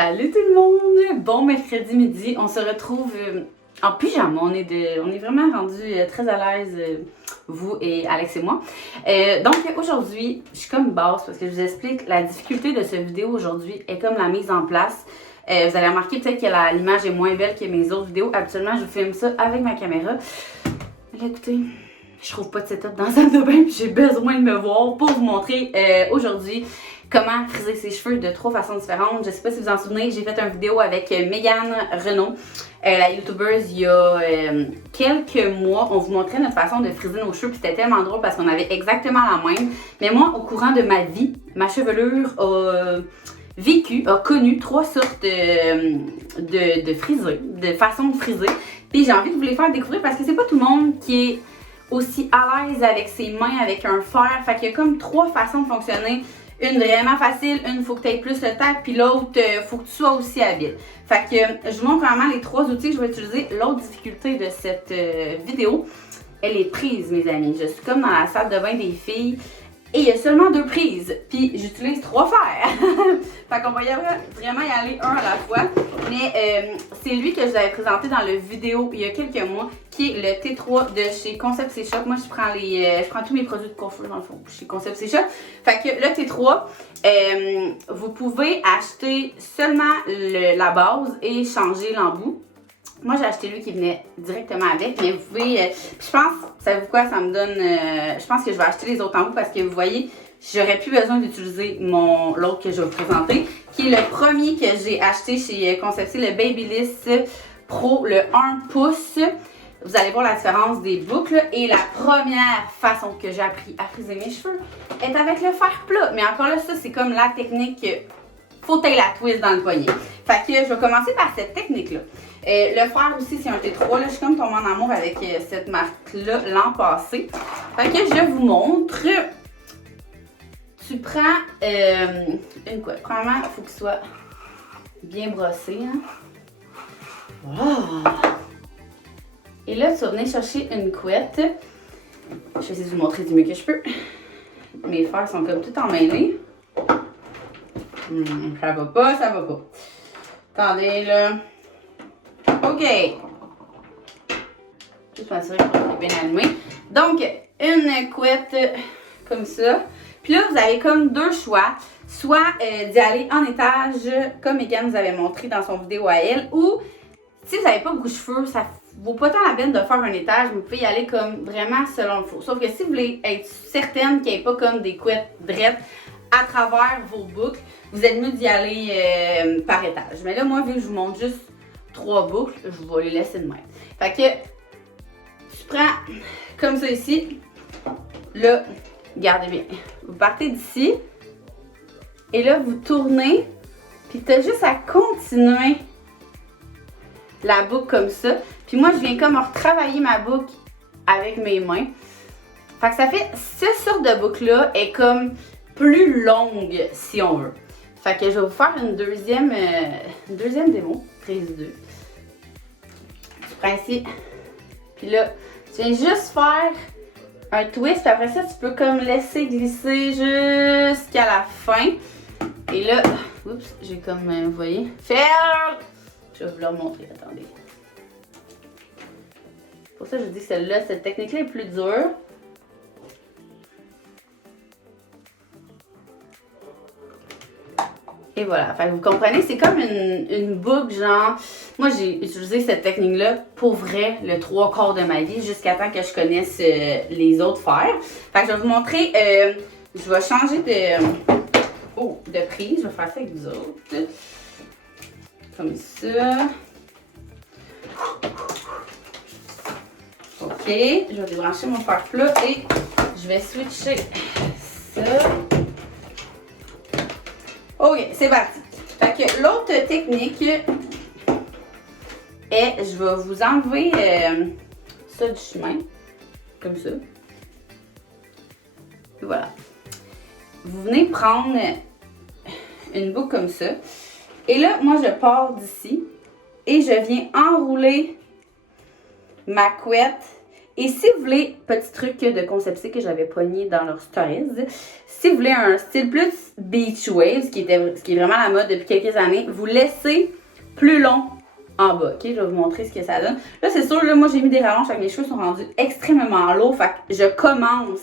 Salut tout le monde! Bon mercredi midi, on se retrouve en pyjama. On est vraiment rendus très à l'aise, vous et Alex et moi. Donc aujourd'hui, je suis comme basse parce que je vous explique la difficulté de cette vidéo aujourd'hui est comme la mise en place. Vous allez remarquer peut-être que l'image est moins belle que mes autres vidéos. Habituellement, je filme ça avec ma caméra. Mais là, écoutez, je trouve pas de setup dans la salle de bain puis j'ai besoin de me voir pour vous montrer aujourd'hui comment friser ses cheveux de 3 façons différentes. Je sais pas si vous vous en souvenez, j'ai fait une vidéo avec Mégane Renaud, la youtubeuse, il y a quelques mois. On vous montrait notre façon de friser nos cheveux, puis c'était tellement drôle parce qu'on avait exactement la même. Mais moi, au courant de ma vie, ma chevelure a connu 3 sortes de frisés, de façons de friser. Puis j'ai envie de vous les faire découvrir parce que c'est pas tout le monde qui est aussi à l'aise avec ses mains, avec un fer. Fait qu'il y a comme 3 façons de fonctionner. Une vraiment facile, une faut que tu aies plus le tact, puis l'autre faut que tu sois aussi habile. Fait que je vous montre vraiment les 3 outils que je vais utiliser. L'autre difficulté de cette vidéo, elle est prise, mes amis. Je suis comme dans la salle de bain des filles et il y a seulement 2 prises, puis j'utilise 3 fers. Fait qu'on va vraiment y aller un à la fois. Mais c'est lui que je vous avais présenté dans la vidéo il y a quelques mois, qui est le T3 de chez Concept C Shop. Moi, je prends tous mes produits de coiffure dans le fond chez Concept C Shop. Fait que le T3, vous pouvez acheter seulement la base et changer l'embout. Moi, j'ai acheté lui qui venait directement avec, mais vous pouvez, je pense, savez-vous quoi, ça me donne, je pense que je vais acheter les autres embouts parce que vous voyez, j'aurais plus besoin d'utiliser l'autre que je vais vous présenter, qui est le premier que j'ai acheté chez Concept C, le Babyliss Pro, le 1 pouce. Vous allez voir la différence des boucles et la première façon que j'ai appris à friser mes cheveux est avec le fer plat. Mais encore là, ça, c'est comme la technique, faut tailler la twist dans le poignet. Fait que je vais commencer par cette technique-là. Le fer aussi, c'est un T3. Là, je suis comme tombée en amour avec cette marque-là l'an passé. Fait que je vous montre. Tu prends une couette. Premièrement, il faut qu'il soit bien brossé. Hein. Voilà. Et là, tu vas venir chercher une couette. Je vais essayer de vous montrer du mieux que je peux. Mes fers sont comme tout emmêlés. Ça va pas, ça va pas. Attendez, là. OK. Juste m'assurer qu'on est bien allumé. Donc, une couette comme ça. Puis là, vous avez comme 2 choix. Soit d'y aller en étage, comme Mégane vous avait montré dans son vidéo à elle, ou si vous n'avez pas beaucoup de cheveux, ça vaut pas tant la peine de faire un étage, mais vous pouvez y aller comme vraiment selon le flow. Sauf que si vous voulez être certaine qu'il n'y ait pas comme des couettes drettes à travers vos boucles, vous êtes mieux d'y aller par étage. Mais là, moi, vu que je vous montre juste 3 boucles, je vais les laisser de même. Fait que tu prends comme ça ici. Là, regardez bien. Vous partez d'ici. Et là, vous tournez. Puis tu as juste à continuer la boucle comme ça. Puis moi, je viens comme retravailler ma boucle avec mes mains. Fait que ça fait, cette sorte de boucle-là est comme plus longue, si on veut. Fait que je vais vous faire une deuxième démo, prise 2. Tu prends ici, puis là, tu viens juste faire un twist, puis après ça, tu peux comme laisser glisser jusqu'à la fin. Et là, oups, j'ai comme, vous voyez, faire. Je vais vous le remontrer, attendez. Pour ça, je dis que celle-là, cette technique-là est plus dure. Et voilà, enfin, vous comprenez, c'est comme une boucle, genre, moi j'ai utilisé cette technique-là pour vrai le 3/4 de ma vie, jusqu'à temps que je connaisse les autres fers. Fait que je vais vous montrer, je vais changer de prise, je vais faire ça avec vous autres. Comme ça. OK, je vais débrancher mon fer plat et je vais switcher ça. OK, c'est parti. Fait que l'autre technique est, je vais vous enlever ça du chemin, comme ça. Et voilà. Vous venez prendre une boucle comme ça. Et là, moi, je pars d'ici et je viens enrouler ma couette Et si vous voulez, petit truc de concept que j'avais pogné dans leurs stories, si vous voulez un style plus beach wave, ce qui est vraiment la mode depuis quelques années, vous laissez plus long en bas. Ok, je vais vous montrer ce que ça donne. Là, c'est sûr, là, moi j'ai mis des rallonges, mes cheveux sont rendus extrêmement lourds. Fait que je commence.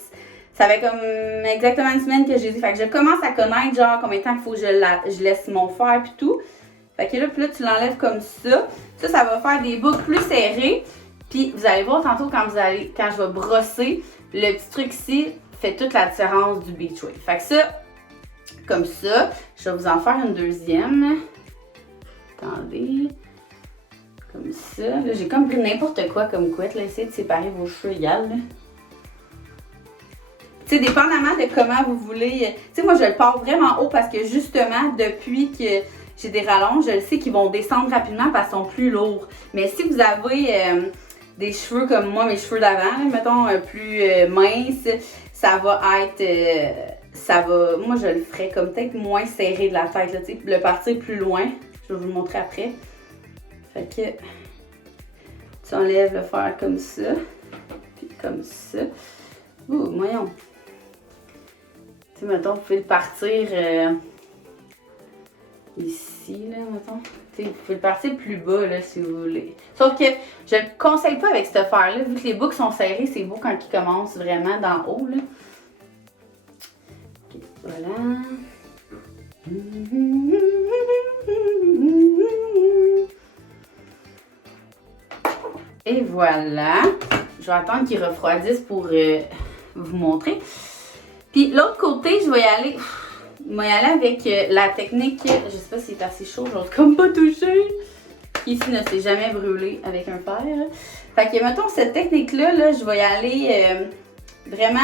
Ça fait comme exactement une semaine que j'ai dit. Fait que je commence à connaître genre combien de temps il faut que je laisse mon fer puis tout. Fait que là, tu l'enlèves comme ça. Ça va faire des boucles plus serrées. Puis vous allez voir tantôt quand je vais brosser, le petit truc ici fait toute la différence du beach wave. Fait que ça, comme ça, je vais vous en faire une deuxième. Attendez. Comme ça. Là, j'ai comme pris n'importe quoi comme couette. Là, essayez de séparer vos cheveux égales. Tu sais, dépendamment de comment vous voulez. Tu sais, moi, je le pars vraiment haut parce que justement, depuis que j'ai des rallonges, je le sais qu'ils vont descendre rapidement parce qu'ils sont plus lourds. Mais si vous avez des cheveux comme moi, mes cheveux d'avant, mettons, plus minces, ça va être. Moi, je le ferais comme peut-être moins serré de la tête, là, tu sais, le partir plus loin. Je vais vous le montrer après. Fait que tu enlèves le fer comme ça, puis comme ça. Ouh, voyons. Tu sais, mettons, vous pouvez le partir ici, là, mettons. Tu sais, vous pouvez le partir plus bas, là, si vous voulez. Sauf que je ne le conseille pas avec cette fer-là. Vu que les boucles sont serrées, c'est beau quand ils commencent vraiment d'en haut, là. Ok, voilà. Et voilà. Je vais attendre qu'ils refroidissent pour vous montrer. Puis l'autre côté, je vais y aller. Je vais y aller avec la technique. Je sais pas si c'est assez chaud, j'ose comme pas toucher. Ici ne s'est jamais brûlé avec un fer. Fait que mettons cette technique-là, là, je vais y aller vraiment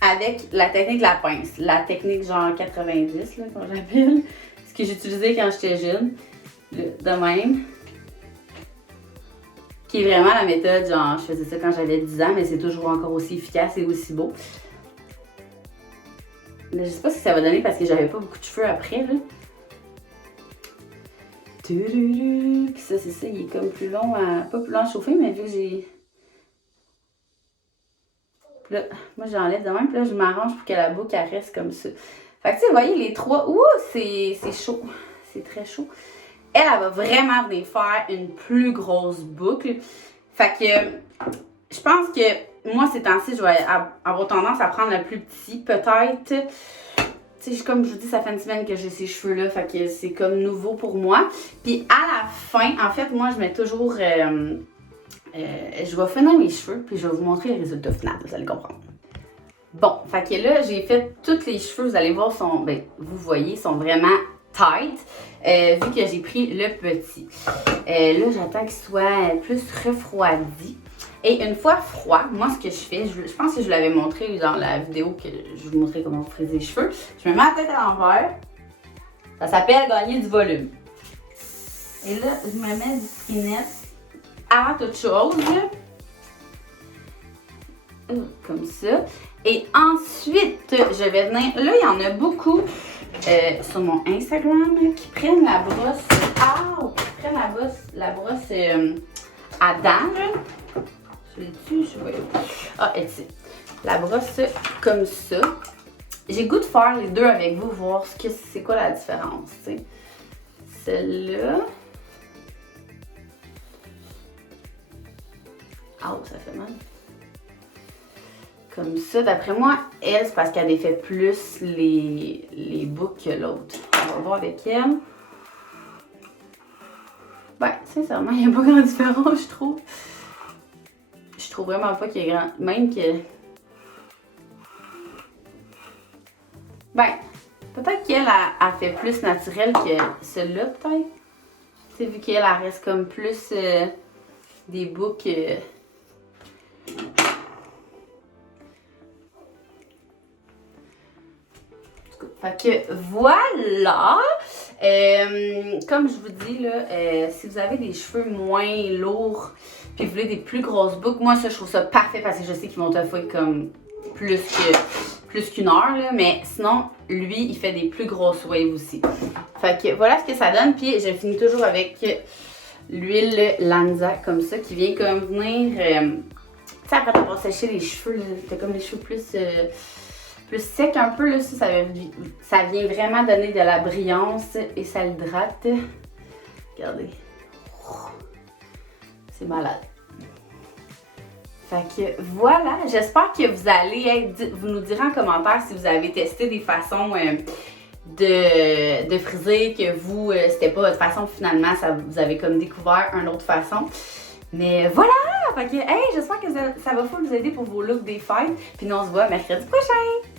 avec la technique de la pince. La technique genre 90, là, qu'on j'appelle. Ce que j'utilisais quand j'étais jeune. De même. Qui est vraiment la méthode, genre je faisais ça quand j'avais 10 ans, mais c'est toujours encore aussi efficace et aussi beau. Mais je sais pas ce que ça va donner parce que j'avais pas beaucoup de cheveux après, là. Puis ça, c'est ça, il est comme plus long à... Pas plus long à chauffer, mais vu que j'ai... Puis là, moi j'enlève de même, puis là je m'arrange pour que la boucle elle reste comme ça. Fait que tu sais, vous voyez les trois... Ouh, c'est chaud. C'est très chaud. Elle va vraiment venir faire une plus grosse boucle. Fait que je pense que moi, ces temps-ci, je vais avoir tendance à prendre le plus petit. Peut-être, tu sais, comme je vous dis, ça fait une semaine que j'ai ces cheveux-là. Fait que c'est comme nouveau pour moi. Puis à la fin, en fait, moi, je mets toujours... je vais finir mes cheveux, puis je vais vous montrer le résultat final. Vous allez comprendre. Bon, fait que là, j'ai fait tous les cheveux. Vous allez voir, vous voyez, sont vraiment tight. Vu que j'ai pris le petit. Là, j'attends qu'il soit plus refroidi. Et une fois froid, moi, ce que je fais, je pense que je vous l'avais montré dans la vidéo que je vous montrais comment on frisait les cheveux. Je me mets la tête à l'envers. Ça s'appelle gagner du volume. Et là, je me mets du spinette à toute chose. Comme ça. Et ensuite, je vais venir... Là, il y en a beaucoup sur mon Instagram qui prennent la brosse... qui prennent la brosse à dents. Je l'ai-tu? Je vois. Ah, et ici. La brosse comme ça. J'ai goût de faire les deux avec vous, voir c'est quoi la différence. T'sais. Celle-là. Ah, ça fait mal. Comme ça, d'après moi, elle, c'est parce qu'elle défait plus les boucles que l'autre. On va voir avec elle. Ben, sincèrement, il n'y a pas grande différence, je trouve. Je trouve vraiment pas qu'il y ait grand... Même que... Ben, peut-être qu'elle a fait plus naturel que celle-là, peut-être. Tu sais, vu qu'elle reste comme plus des boucles... Fait que voilà! Comme je vous dis, là, si vous avez des cheveux moins lourds puis vous voulez des plus grosses boucles, moi ça je trouve ça parfait parce que je sais qu'ils vont te faire comme plus qu'une heure, là, mais sinon, lui, il fait des plus grosses waves aussi. Fait que voilà ce que ça donne, puis je finis toujours avec l'huile Lanza comme ça qui vient comme venir... sais, après t'avoir séché les cheveux, là, t'as comme les cheveux plus secs un peu, là, ça vient vraiment donner de la brillance et ça l'hydrate. Regardez. C'est malade. Fait que voilà, j'espère que vous allez vous nous direz en commentaire si vous avez testé des façons de friser, que vous, c'était pas votre façon, finalement, vous avez comme découvert une autre façon. Mais voilà! Fait que, hey, j'espère que ça va vous aider pour vos looks des fêtes. Puis nous, on se voit mercredi prochain!